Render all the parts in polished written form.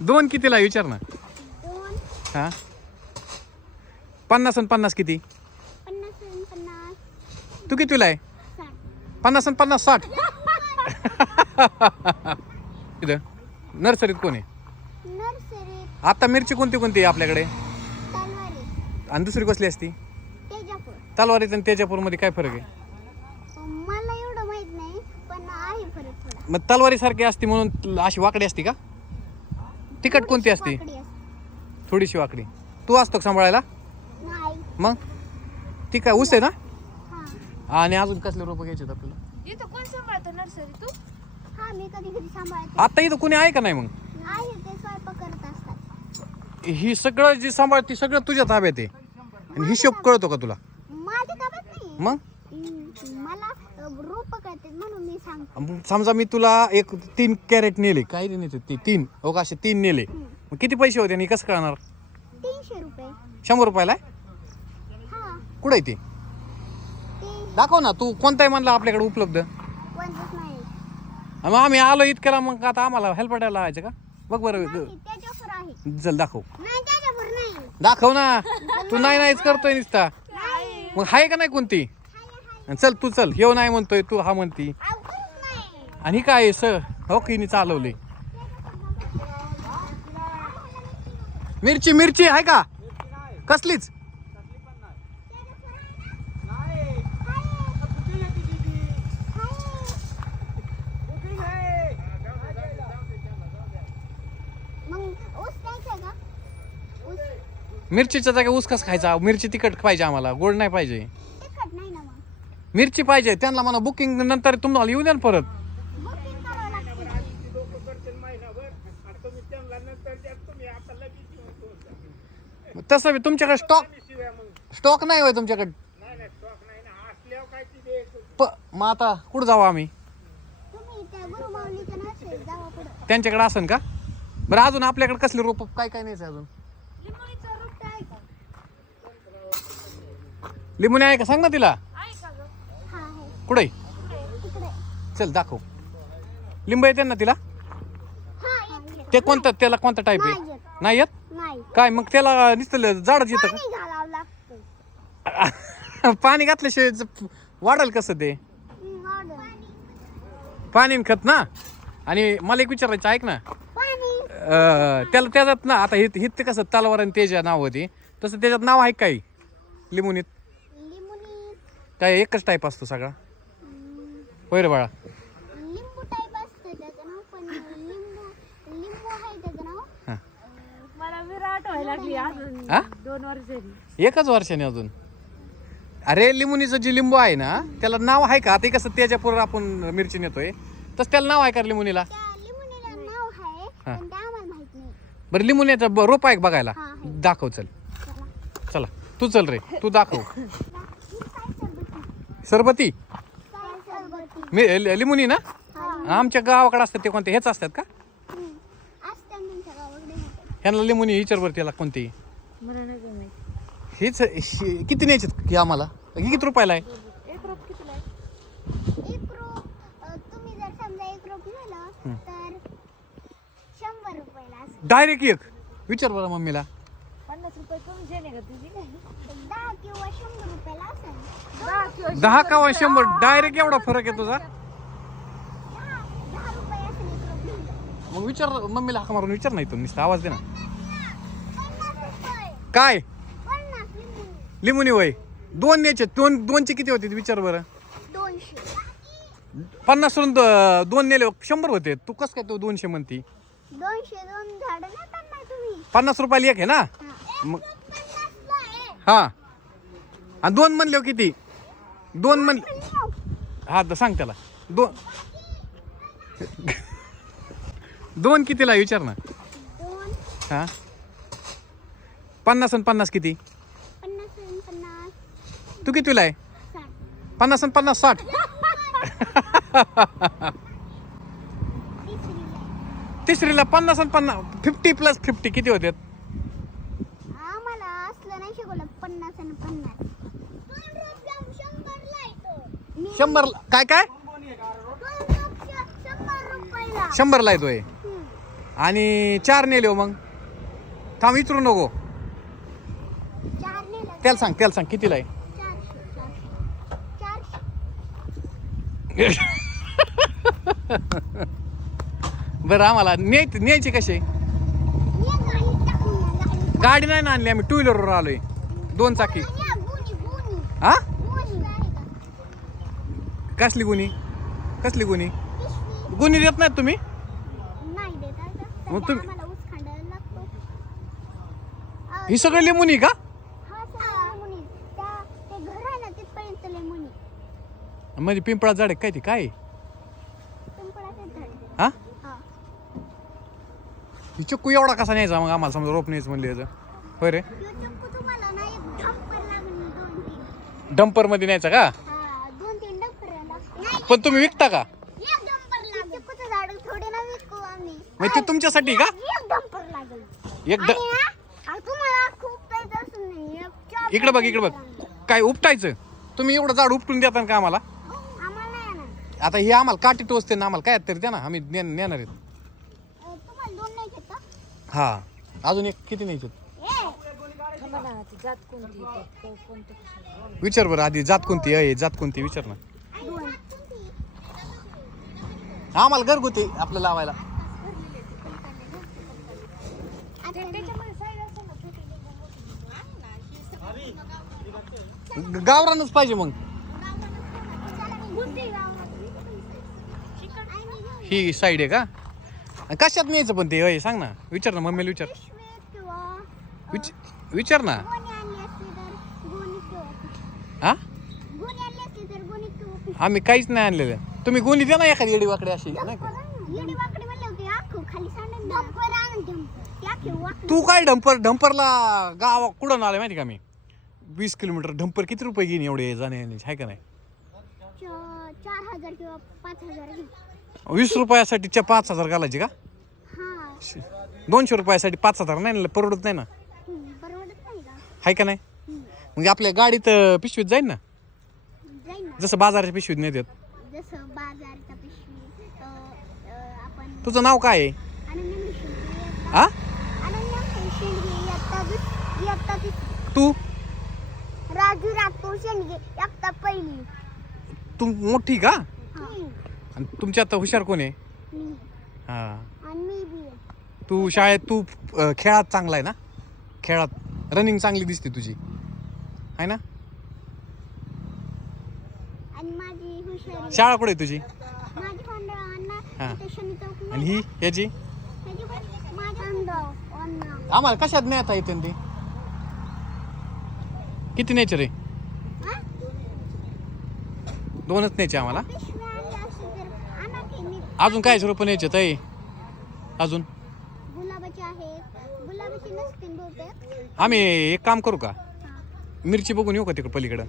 2 कितीला विचार ना. 2 हा 50 आणि 50 किती? 50 आणि 50 तू कितीला आहे? 60. 50 आणि 50 60. इथं नर्सरीत कोण आहे? नर्सरीत आता मिरची कोणती कोणती आहे आपल्याकडे? तलवारी, आणि दुसरी कसली असती? तेजापूर. तलवारीत आणि तेजापूरमध्ये काय फरक आहे? मला एवढं माहित नाही, पण आहे फरक थोडा. मग तलवारी सारखी असती म्हणून अशी वाकडी असती का? तिखट कोणती असती? वाकडी असते. थोडीशी वाकडी. तू असतो का सांभाळायला? नाही. मग ती काय ऊस आहे ना? हा आणि अजून कसले रोपं घ्यायचे आपल्याला? इथं कोण सांभाळतो नर्सरी? तू? हा मी कधी कधी सांभाळते. आता इथं कोणी आहे का नाही? मग आहे ते स्वयंपाक करत असतात. ही सगळं जी सांभाळती सगळं तुझ्या ताब्यात आहे. आणि हिशोब कळतो का तुला? माझ्या ताब्यात नाही. मग मला रोप कळतात म्हणून मी सांगतो. मग समजा मी तुला एक 3 कॅरेट नेले, काय नेते ते 3 हो का, असे 3 नेले, मग किती पैसे होते आणि कसं कळणार? 300 रुपये. 100 रुपयाला आहे? हा कुठं आहे ते? ते दाखव ना. तू कोणताही म्हणला आपल्याकडे उपलब्ध. कोणतंच नाही. मग आम्ही आलो इतक्याला, मग आता आम्हाला हेल्प द्यायला लावायचं का? बघ बरं नाही, त्याच्यावर आहे. चल दाखव. नाही त्याच्यावर नाही. दाखव ना. तू नाही नाहीच करतोय नुसता. नाही. मग आहे का नाही कोणती? चल तू चल. येऊ नाही म्हणतोय तू, हा म्हणती. अहो, खरंच नाही. आणि काय आहे सर? हो की चालवले. मिरची मिरची आहे का? कसलीच? मग ऊस खायचा का? ऊस मिरचीच्या जागा ऊस कसा खायचा? मिरची तिखट पाहिजे आम्हाला, गोड नाही पाहिजे. तिखट नाही ना. मग मिरची पाहिजे. त्यांना म्हणा बुकिंग नंतर तुम्हाला येऊ द्या ना परत. बुकिंग करावं लागते. तसं बी तुमच्याकडे स्टॉक नाही होय तुमच्याकडे? मग आता कुठं जाऊ आम्ही? तुम्ही त्या गुरुमाऊलीच्या नर्सरीत जावा पुढं. त्यांच्याकडे असन का? बरं अजून आपल्याकडे कसले रोप काय काय न्यायचं अजून? लिंबोणीचा रोप आहे का? लिंबूने आहे का? सांग ना तिला. आहे का गं? हा आहे. कुठे? तिकडे. चल दाखव. लिंब येते ना तिला? हा येते. ते कोणतं, त्याला कोणता टाईप नाही आहे? येत. नाही येत? नाही. काय मग त्याला नुसतं झाडच येतं पाणी घालावं लागतं. का? पाणी घातल्याशिवाय वाढेल कसं ते? वाढून. पाणी आणि खत ना. आणि मला एक विचारायचं ऐक ना. पाणी. त्याला त्याच्यात ना आता हित कसं तलवार आणि तेजा नाव होती, तसं त्याच्यात नाव आहे काही लिंबुनीत? लिंबुनी काय एकच टाईप असतो सगळा? होय रे बाळा. लिंबू टाईप असतं त्याचं नाव, पण लिंबू आहे त्याचं नाव. मला विराट व्हायला लागली अजून हा? 2 वर्षांनी. एकच वर्षाने अजून? अरे लिंबुनीचं जे लिंबू आहे ना त्याला नाव आहे का? ते कसं त्याच्यापूर्वी आपण मिरची नेतोय तसं त्याला नाव आहे का लिंबुनीला? त्या लिंबुनीला नाव आहे, पण ते आम्हाला माहित नाही. बरं लिंबुनीचं रोप आहे का बघायला? हा, आहे. दाखव चल. चला. चला तू चल रे, तू दाखव. ही काय सरबती? सरबती काय सरबती? लिंबुनी ना? हा. आमच्या गावाकडे असतात ते कोणते? हेच असतात का? असतं तुमच्या गावाकडे होतं. ह्यांना लिंबुनी विचार त्याला कोणती? मला नाही गं माहित. हेच किती न्यायचे की आम्हाला? हे किती रुपयाला आहे? एक रोप कितीला आहे? एक रोप तुम्ही जर समजा एक रोप नेलं तर 100 रुपयाला असं. डायरेक्ट एक? विचार बरं मम्मीला. 50 रुपये कमी झाले का तुझी? 10 किंवा 100 रुपयाला असेल. 10 का 100? डायरेक्ट एवढा फरक आहे तुझा? 10 रुपये असेल एक रोप नेलं. मग विचार मम्मीला हाक मारून विचार नाही तो नुसता आवाज दे ना. 50 रुपये. काय 50 लिंबू. लिंबुनी वय 2 न्यायचे? 2चे किती होते विचार बरं. 200. 50 सोडून 2 नेले 100 होते. तू कस काय तो 200 म्हणती? 200 दोन झाडं नेतात ना तुम्ही. 50 रुपयाला एक आहे ना? हा. मग 50 ला आहे. हा. आणि 2 म्हणले किती? 2 म्हणले. लिंबू. हा तर सांग त्याला. 2 कितीला आहे विचार ना. 2 हा 50 आणि 50 किती? 50 आणि 50 तू कितीला आहे? 60. 50 आणि 50 60. तिसरीला 50 आणि 50 50 प्लस 50 किती होते? आम्हाला असलं नाही शिकवलं. 50 आणि 50. 100 काय काय? 100 रुपयाला. 100 ला येतोय. आणि 4 नेले हो मग. थांब विचारू नको. 4 नेलं. त्याला सांग कितीला आहे. 400. बरं आम्हाला न्यायचे कसे. गाडी नाही ना आणली आम्ही, 2 व्हीलरवर आलोय. 2 चाकी. हा कसली गुन्ही गुन्ही देत नाहीत तुम्ही. मग तुम्ही ही सगळी लिंबुनी का. म्हणजे पिंपळा झाड आहे काय ती काय. हा ही चक्कू एवढा कसा न्यायचा मग आम्हाला समजा रोप न्यायचं म्हणले होय रे. डंपर मध्ये न्यायचा का. 2-3 डंपर. पण तुम्ही विकता का. एक डंपर लागेल. झाड थोडे ना विकू आम्ही. मग ते तुमच्यासाठी का. एक डंपर लागेल. एक तुम्हाला खूप पाहिजे असून नाही. इकडे बघ काय उपटायचं. तुम्ही एवढं झाड उपटून देता का आम्हाला. आम्हाला नाही येणार. आता हे आम्हाला काठी टोचते ना आम्हाला काय तरी द्या ना आम्ही नेणार आहेत. तुम्हाला 2 नाही घेत का. हा अजून एक किती न्यायचे. थांबा ना, ती जात कोणती कोणते कशाला. विचार बरं आधी जात कोणती आहे जात कोणती विचार ना. 2. आम्हाला घरगुती आपलं लावायला. त्याच्यामध्ये साईड असेल ना छोटी. गावरानच पाहिजे मग. ही साईड आहे का. कशात न्यायचं पण ते अय सांग ना. विचार ना मम्मीला विचार. विचार ना. हा आम्ही काहीच नाही आणलेलं. तुम्ही गोणी द्या ना एखादी येडी वाकडे अशी नाही का. तू काय ढंपरला गाव कुठं आले माहिती का मी. 20 किलोमीटर ढंपर किती रुपये घेईन एवढे जाणे आहे का नाही. 4,000 किंवा 5,000. 20 रुपयासाठी 5,000 घालायचे का. 200 रुपयासाठी 5,000 नाही ना परवडत नाही ना. परवडत नाही का. आहे का नाही. मग आपल्या गाडीत पिशवीत जाईल ना. जसं बाजाराच्या पिशवीत नेतात. जसं बाजारचा पिशवी. आपण तुझं नाव काय आहे. हा तू राजू राठोड शेंडगे एकटा पहिली. तू मोठी का. हा. आणि तुमच्या आता हुशार कोण आहे. मी. हा आणि मी बी आहे. तू शाळेत तू खेळात चांगला आहे ना. खेळात रनिंग चांगली दिसते तुझी आहे ना. आणि माझी हुशारी. शाळा कुठे आहे तुझी. माझी खंडरावांना हा. इथे शनी चौक आणि ही याची माझ्या खंडरावांना. आम्हाला कशात नेता येते ते. किती न्यायचे रे. हा? 2च न्यायचे आम्हाला. पिशवी आणली असती तर आणा की. मी अजून काय रुपये न्यायचे ताई अजून. गुलाबाची आहेत. गुलाबाची नसते बहुतेक. आम्ही एक काम करू का. हा. मिरची बघून येऊ का तिकडे पलीकडं.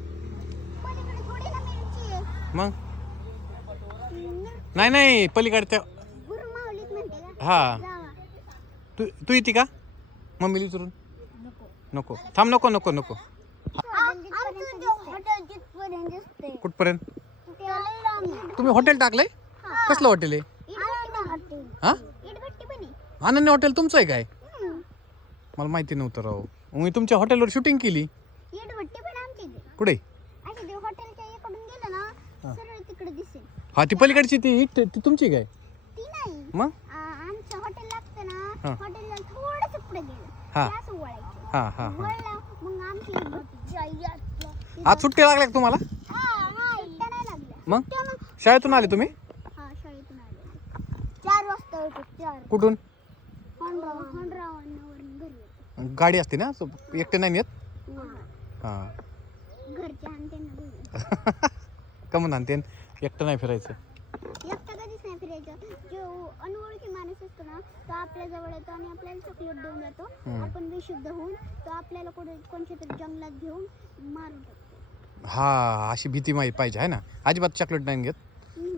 पलीकडे थोडी ना मिरची आहे. मग नाही पलीकडच्या. गुरुमावलीत म्हणते का. हा जावा. तू येते का मम्मीला विचारून. नको थांब नको हॉटेल जिथपर्यंत दिसते. कुठपर्यंत. हॉटेल. तुम्ही हॉटेल टाकलंय. कसलं हॉटेल आहे. हा इडभट्टी पण आहे. अनन्य हॉटेल तुमचं आहे काय. मला माहिती नव्हतं राव. मी तुमच्या हॉटेलवर शूटिंग केली. इडभट्टी पण आमची इथे. कुठे. असे ते हॉटेलच्या इकडून गेलं ना सरळ तिकडे दिसेल. हा ती पलीकडची ती तुमची काय. ती नाही. मग आमचं हॉटेल लागतं ना. हा. हॉटेलला थोडंसं पुढे गेलं. हा. ते असं वळायचं. हा वळला मग आमची इडभट्टी. आज सुट्टी लागल्या का तुम्हाला. सुट्ट्या नाही लागल्या. मग सुट्ट्या मग शाळेतून आले तुम्ही. हा शाळेतून आले. 4 वाजता होतो. 4. कुठून. हंड्रावरून घरी येतो. गाडी असते ना एकटे नाही येत. हा घरचे आणि त्यांना घरी. कमून आणते एकटं नाही फिरायचं. एकटा कधीच नाही फिरायचं. जो अनोळखी माणूस असतो ना तो आपल्या जवळ येतो आणि आपल्याला चॉकलेट देऊन जातो. आपण बेशुद्ध होऊन तो आपल्याला कोणत्या तरी जंगलात घेऊन मारून टाकतो. हा अशी भीती माहीत पाहिजे आहे ना. अजिबात चॉकलेट नाही घेत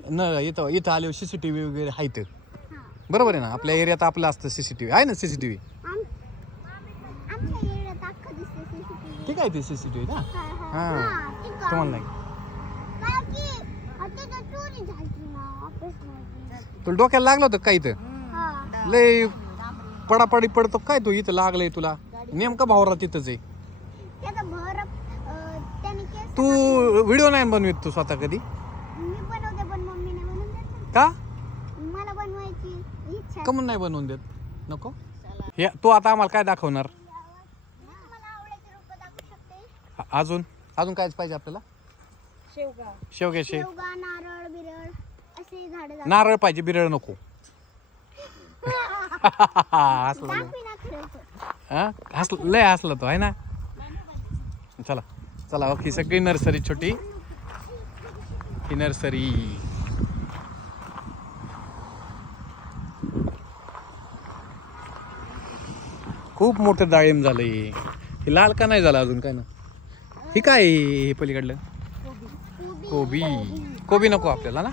न. इथं आले CCTV वगैरे आहेत. हा. बरोबर आहे ना. आपल्या एरियात आपलं असतं CCTV आहे ना. CCTV आमच्या एरियात अख्खं दिसते CCTV. ठीक आहे ते CCTV ना. हा तुम्हाला नाही. चोरी झाली ना ऑफिसमध्ये. तुला डोक्याला लागलं होतं का इथं. हा. लय पडापडी पडतो काय तू इथं लागलंय तुला नेमका भावरा तिथंच आहे. त्याचा भर त्याने केस तू व्हिडिओ नाही बनवित तू स्वतः कधी मी बनवते पण मम्मीने बनवून देत का नाही. मला बनवायची इच्छा कमून नाही बनवून देत नको हे तू आता आम्हाला काय दाखवणार मला आवडायचे रोपं दाखवू शकते. अजून अजून कायच पाहिजे आपल्याला शेवगा शेवग्याचे शेवगा नारळ बिरळ असे झाडं नारळ पाहिजे बिरळ नको हसला दाखवी ना खरंच. हा हसलं लय हसला तो आहे ना. चला चला ओके सगळी नर्सरी छोटी ही नर्सरी खूप मोठं डाळिंब झालंय. हे लाल का नाही झालं अजून काय ना. हे काय आहे हे पलीकडलं कोबी कोबी नको आपल्याला ना.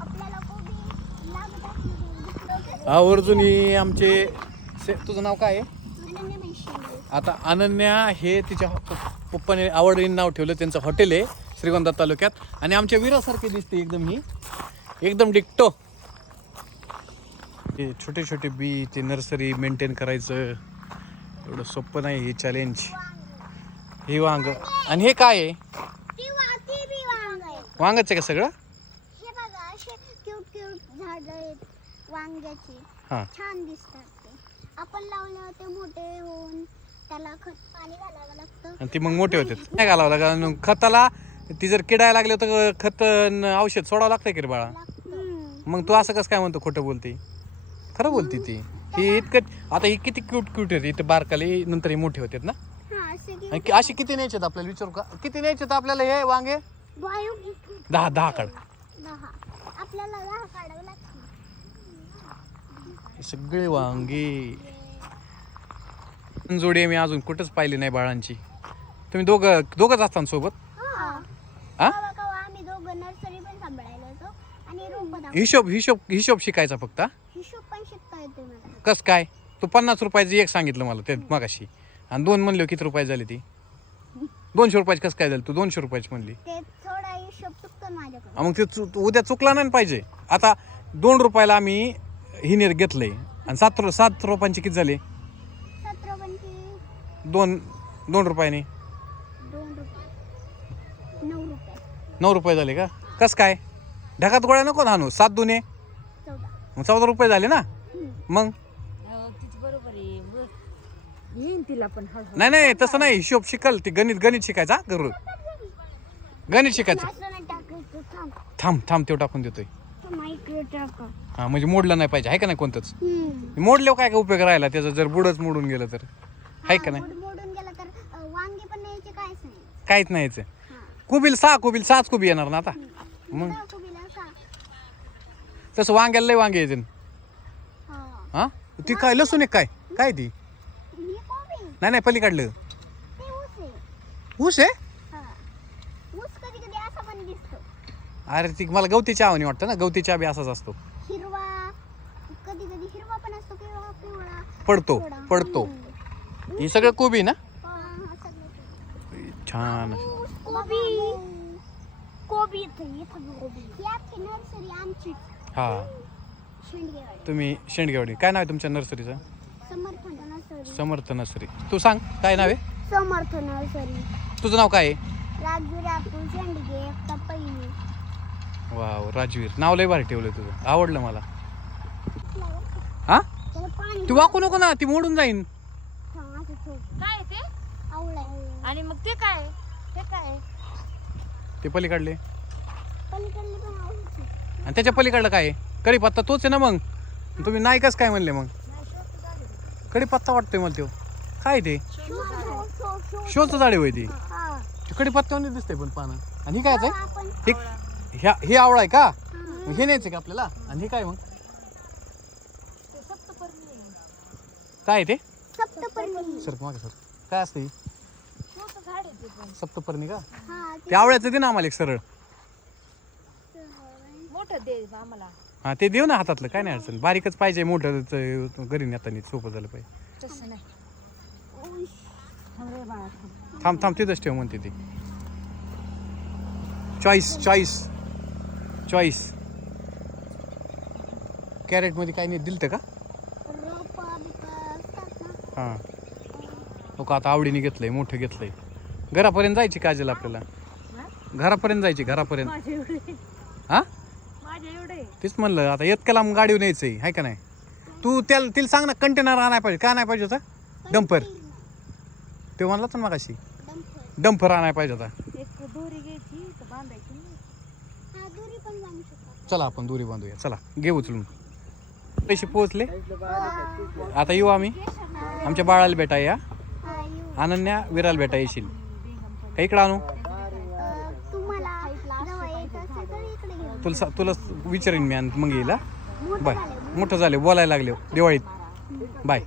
आपल्याला कोबी लागत असली आवर्जून ही आमचे तुझं नाव काय आहे अनन्य मैशिंगे. आता अनन्या हे तिच्या पप्पाने आवडीने नाव ठेवलं. त्यांचं हॉटेल आहे श्रीगोंदा तालुक्यात आणि आमच्या वीरासारखे दिसते एकदम ही एकदम डिक्टो. हे छोटे छोटे बी ते नर्सरी मेंटेन करायचं एवढं सोपं नाही हे चॅलेंज. हे वांग आणि हे काय आहे ती बी वांग आहे. वांगच आहे का सगळं. हे बघा असे क्यूट क्यूट झाड आहेत वांग्याची. हां छान दिसतात ते. आपण लावल्यावर ते मोठे होऊन त्याला खत पाणी घालावं लागतं. आणि ती मग मोठे होते नाही घालावं लागलं खताला. ती जर किडायला लागले तर खत औषध सोडावं लागतंय की रे बाळा. मग तू असं कसं काय म्हणतो खोटं बोलते. खरं बोलते ती ही इतकं. आता ही किती क्यूट क्यूट आहेत इथे बारकाले नंतर हे मोठे होतात ना. हा असे की आणि अशी किती न्यायचे आपल्याला विचारू का किती न्यायचे आपल्याला हे वांगे 10 काढ. 10 आपल्याला 10 काढावं लागतं. हे सगळे वांगे जोडी मी अजून कुठंच पाहिली नाही बाळांची. तुम्ही दोघंच असताना सोबत हा हा कवा आम्ही दोघं नर्सरी पण सांभाळायला होतो आणि रोपं दाखव. हिशोब शिकायचा फक्त हा? हिशोब पण शिकता येते मला. कस काय तू 50 रुपयाचं एक सांगितलं मला ते मगाशी आणि 2 म्हणले किती रुपये झाले ती 200 रुपयाची कसं काय झालं तू 200 रुपयाची म्हणली. ते थोडा हिशोब चुकतो माझ्याकडे. मग ते उद्या चुकला नाही पाहिजे. आता 2 रुपयाला आम्ही हिने घेतलंय आणि 7 रुपयांचे किती झाले 17 पंची 2 रुपयाने 2 रुपये 9 रुपये 9 रुपये झाले का कस काय ढगात गोळ्या नको आणू 7 दुने 14. मग 14 रुपये झाले ना. मग तिची बरोबर आहे येईन तिला पण हळूहळू. नाही तसं नाही हिशोब शिकल ती गणित शिकायचा करू गणित शिकायचं. असं नाही टाकायचं. थांब थांब तेव टाकून देतोय. माईकडे टाका. हा म्हणजे मोडलं नाही पाहिजे आहे का नाही कोणतंच. मोडल्यावर काय उपयोग राहिला त्याचा जर बुडच मोडून गेलं तर आहे का नाही. मोडून गेला तर वांगे पण न्यायचे काहीच नाही. काहीच नाही यायचं. कुबील 6 कुबी येणार ना आता. मग कोबीला सहा. तसं वांग्याला लय वांगे येते हा. हा ती काय लसूण आहे काय ती ही कोबी नाही पलीकडलं ते ऊस आहे. ऊस आहे. हा. ऊस कधी कधी असा पण दिसतो. अरे ती मला गवती चहा म्हणे वाटतं ना गवती चहा बी असाच असतो. हिरवा कधी कधी हिरवा पण असतो किंवा पिवळा पडतो हे सगळं कोबी ना सगळं. छान. कोबी कोबी ही आपली नर्सरी आमची हा शेंडगेवाडी. तुम्ही शेंडगेवाडी काय नाव आहे तुमच्या नर्सरीचं. समर्थ नर्सरी. समर्थ नर्सरी. तू सांग काय नाव आहे समर्थ नर्सरी. तुझं नाव काय आहे. राजवीर आपण शेंडगे एकटा पहिली. वाव राजवीर नाव लय भारी ठेवलं तुझं आवडलं मला. हा त्याला पाणी ती वाकू नको ना ती मोडून जाईन. असं ठेव. काय ते आवळाय. आणि मग ते काय ते पलीकडले पलीकडली पण आवळायची. आणि त्याच्या पलीकडलं काय आहे कढीपत्ता तोच आहे ना. मग तुम्ही नाही कस काय म्हणले मग कढीपत्ता वाटतोय मला तो काय ते शोचं झाडे होय ती हा. कढीपत्त्यावर दिसतंय पण पानं. आणि हे काय आहे आपण हे आवळा आहे का मग हे न्यायचं का आपल्याला. आणि हे काय मग काय आहे ते सप्तपर्णी. सर मागे सर काय असते ही? झाड आहे ते पण सप्तपर्णी का हा ते आवळ्याचं दे ना आम्हाला एक सरळ. मोठं दे आम्हाला. हा ते देऊ ना हातातलं काय नाही अडचण बारीकच पाहिजे मोठं घरी नेताना सोपं झालं पाहिजे. तसं नाही थांब रे बाळा थांब. थांब तिथंच ठेव म्हणते ती. चॉईस कॅरेटमध्ये काही नाही दिलं का हां लोक आता आवडीने घेतलंय, मोठं घेतलंय. घरापर्यंत जायची काजल आपल्याला, घरापर्यंत जायची, घरापर्यंत. हा तेच म्हणलं, आता इतक्या लांब गाडीवर न्यायचंय आहे का नाही. तू तिला सांग ना कंटेनर आणायला पाहिजे. का नाही पाहिजे होता डंपर? ते म्हणला तर मग अशी डंपर आणायला पाहिजे होता. एक दोरी घ्यायची तर बांधायची. हा दोरी पण बांधू शकतो. चला आपण दोरी बांधूया. चला घे उचलून. पैसे पोहोचले. आता येऊ आम्ही. आमच्या बाळाला भेटा या. हा येऊ. अनन्या विराला भेटा येशील का? इकडं आणू? तुम्हाला जवळ यायचं असेल तर इकडे घेऊन तुला विचारेन मी आणि मग येईल. हा? मोठं बाय. झालंय. मोठं झाले, बोलायला लागले दिवाळीत. बाय.